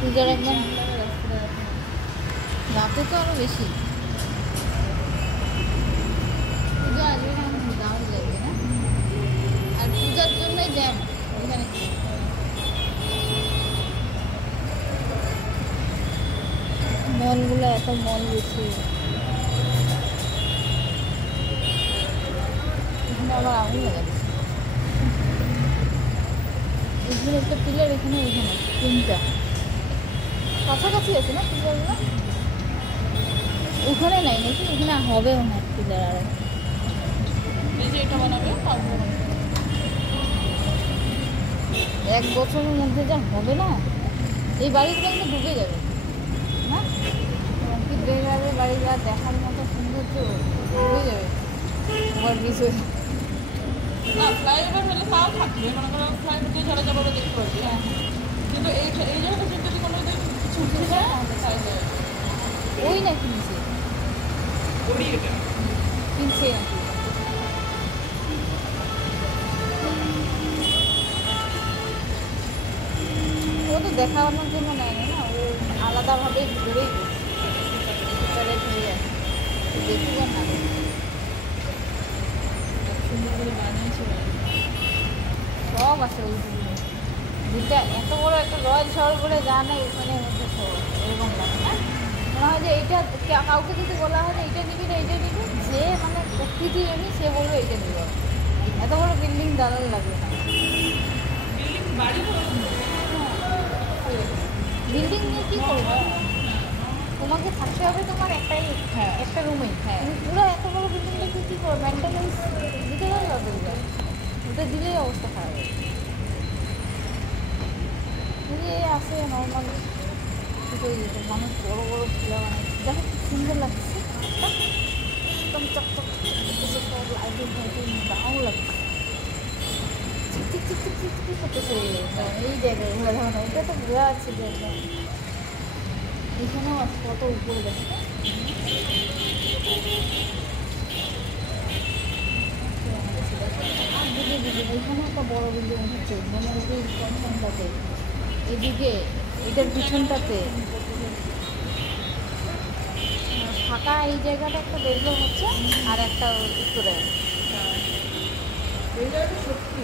পূজার একদম রাতে তো আরো বেশি পূজা আসবে না, দাম লাগবে না, আর পূজার জন্যই জ্যাম ওইখানে। মলগুলো এত মল বেশি, এখানে আবার আগুন লাগাচ্ছে। এখানে একটা পিলার, এখানে এখানে তিনটা কাছাকাছি আছে না পিলারগুলো? ওখানে নাই নাকি? এখানে হবে না পিলার আরো। এই যে এটা বানাবে 1 বছরের মধ্যে যা হবে না, এই বাড়িগুলো কিন্তু ডুবে যাবে না, কি ডুবে যাবে বাড়িগুলো, দেখার মতো সৌন্দর্য ডুবে যাবে ওভার ব্রিজ হয়ে। না ফ্লাইওভার হলে তাও থাকবে, মনে করো ফ্লাইওভার দিয়ে ঝাড়া যাবো দেখতে পারবে, কিন্তু এই জায়গাটা যদি কোনো কিছু উঠে যায় ওই না কিনছে কিনছে নাকি ও তো দেখানোর জন্য নেয় না, ও আলাদাভাবে ঘুরেই সেপারেট হয়ে যায়, দেখবে না সুন্দর করে বানিয়েছে সব আছে। ওই দুটা এত বড় একটা রয়্যাল শহর বলে যা নেই ওখানে মধ্যে শহর এরকম লাগে না, মনে হয় যে এইটা কাউকে যদি বলা হয় যে এইটা নিবি না এইটা নিবি, যে মানে প্রকৃতি এমনি সে বলবে এইটা নিবি, এত বড় বিল্ডিং দালাল লাগবে না। বিল্ডিং নিয়ে কী করবো, তোমাকে থাকতে হবে তোমার একটাই একটা রুমেই, পুরো এত বড় বিল্ডিং দেখে কী করবো, মেনটেন্যান্স দিতে পারবে ওদেরকে, ওটা দিলেই অবস্থা খারাপ হবে। আছে নর্মাল মানুষ বড় বড় ফুলা বানাচ্ছে, দেখো খুব সুন্দর লাগছে, একদম চকচক সব লাইটিং ফাইটিং দারুণ লাগছে, চিক চিক চিক চিক চিক করতেছে এই জায়গায় ঘোরা ধারণা, এটা তো বোঝা যাচ্ছে যে একদম এখানেও আছে কত উপরে দেখছে। এখানে একটা বড় বিল্ডিং হচ্ছে মানে ওই কনসানটাতে, এদিকে এটার পিছনটাতে ফাঁকা এই জায়গাটা একটা ডেভেলপ হচ্ছে, আর একটা উত্তরে সত্যি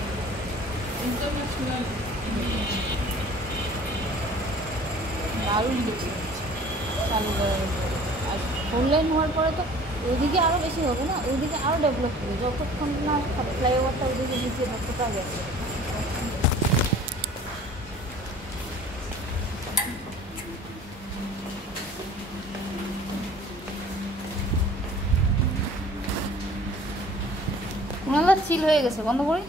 ইন্টারন্যাশনাল দারুণ দেখছি চালু করার পরে, আর 4 লাইন হওয়ার পরে তো ওইদিকে আরও বেশি হবে না, ওইদিকে আরও ডেভেলপ হবে, যতক্ষণ না ফ্লাইওভারটা ওইদিকে নিচে রাস্তাটা গেছে। ওনারা চিল হয়ে গেছে, বন্ধ করি।